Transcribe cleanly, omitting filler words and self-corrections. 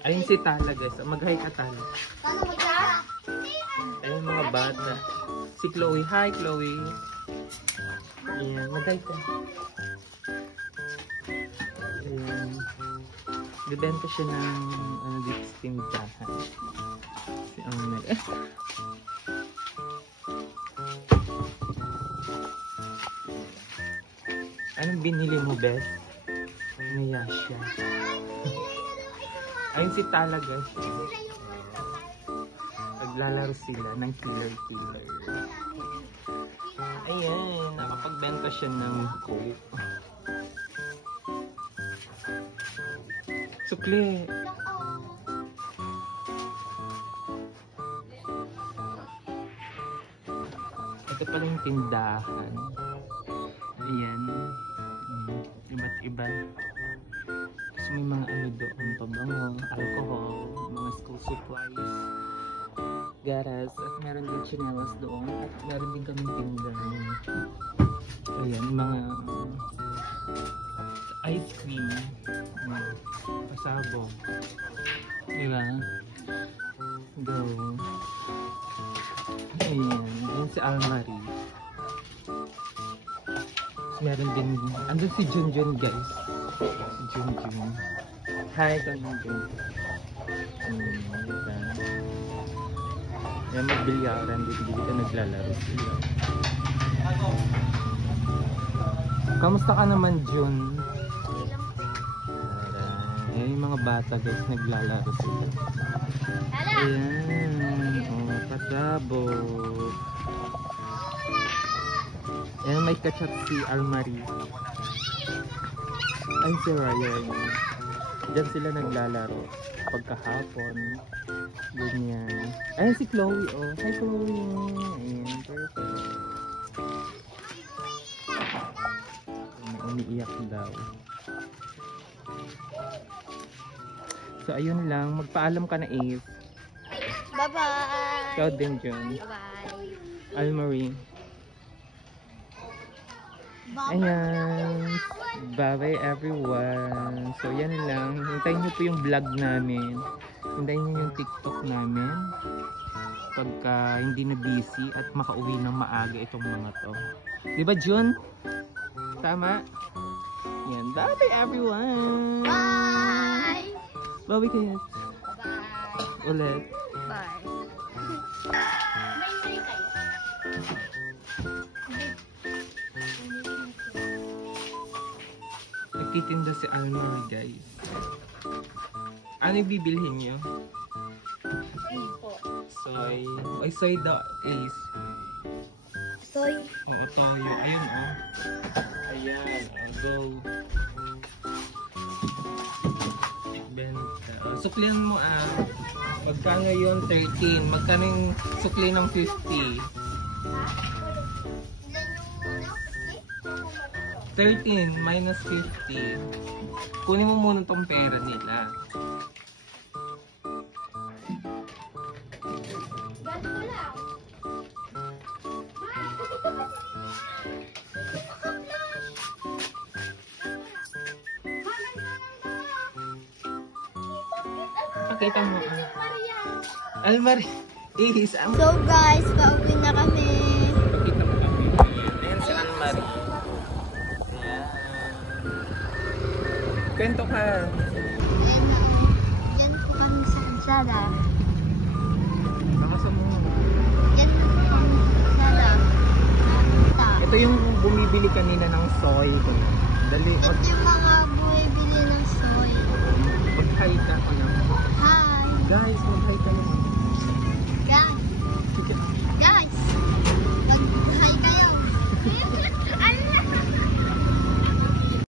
Ayun si Tala guys. Mag-hi ka Tala. Ayun mga bata. Si Chloe. Hi Chloe. Ayan. Mag-hi ka. Ayan. Bibenta siya ng dito sa tindahan. Si Amel. Anong binili mo, Beth? Naya siya. Ayun si Tala guys. Naglalaro sila ng killer. Ayan, nakapagbenta siya ng coke. Sukli. Ito pala yung tindahan. Ayan. Iba't iba. So may mga ano doon, pabango, alcohol, mga school supplies, garas, at meron din chinelas doon, at meron din kaming tindahan. Ayan, mga ice cream, pasabog, diba? Go. Ayan, yun si Almari. Meron din, andun si Junjun guys. Si Junjun. Hi, Junjun. Diba? Yan, magbilyaran dito naglalaro sila. Kamusta ka naman, Jun? Ayan yung mga bata guys, naglalaro sila. Ayan, pasabog. Ayan, may kachat si Almari. Ay, si Ryan. Diyan sila naglalaro. Pagkahapon. Ganyan. Ayan si Chloe, oh. Hi, Chloe. Ayan, perfect. Umiiyak daw. So, ayun lang. Magpaalam ka na, Eve. Bye-bye! Ikaw din, John. Bye-bye! Almari. Ayan. Bye-bye everyone. So yan lang. Hintayin nyo po yung vlog namin. Hintayin nyo yung TikTok namin. Pagka hindi na busy at makauwi ng maaga itong mga to. Diba Jun? Tama? Yan. Bye-bye everyone. Bye! Bye-bye kayo. Bye-bye! Ulit. Bye! Nagtitinda si Almari guys. Ano yung bibilhin nyo? Soy. Ay, soy daw is. Soy. Oo, toyo. Ayun oh. Ayan. Go. Benta. Suklihan mo Magkano yun? 13. Magkano yung sukli ng 50? 13 minus 50. Kunin mo muna tong pera nila. Pakita mo Almari is So guys, pauwi na kami. Pakita mo kami. Ayan si Almari. Kwento ka. Yan po kami sa Ansada. Baka mo. Yan po kami sa Ansada. Ito yung bumibili kanina ng soy. Dali. Ito yung mga bumibili ng soy. Mag-hi ka ko naman. Hi! Guys, mag-hi ka naman.